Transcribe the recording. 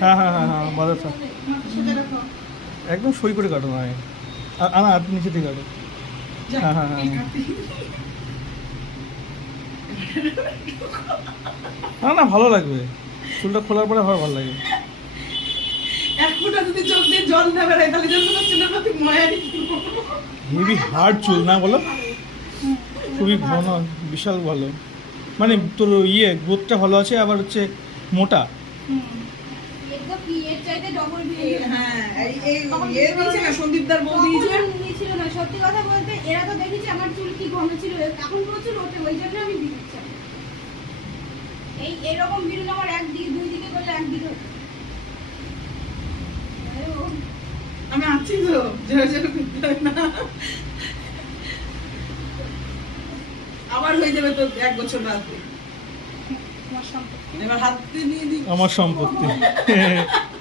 হ্যাঁ হ্যাঁ হ্যাঁ হ্যাঁ একদম সই করে কাটো না আনা আর নিচে থেকে কাটো। হ্যাঁ, হ্যাঁ, হ্যাঁ। না না ভালো লাগবে। চুলটা খোলার পরে আবার ভালো লাগে। যদি চোখ দিয়ে জল না বেরোয় তাহলে যেন চুলের প্রতি মায়ারি হেভি হার্ড চুল না বলো? খুবই ঘন বিশাল ভালো। মানে তোর ইয়ে গ্রোথটা ভালো আছে আবার হচ্ছে মোটা। হ্যাঁ এই এই দিয়েছে না সন্দীপদার বউ দিয়েছে? ছিল না সত্যি কথা বলতে এরা তো দেখেছি আমার চুল কি ঘন ছিল এখন প্রচুর ওঠে ওই জন্য আমি এই এরকম আমার একদিকে দুই দিকে করলে একদিকে আমি আছি তো জোরে জোরে করতে না। আবার হয়ে যাবে তো এক বছর বাদে আমার সম্পত্তি। এবার হাতে নিয়ে দিই আমার সম্পত্তি।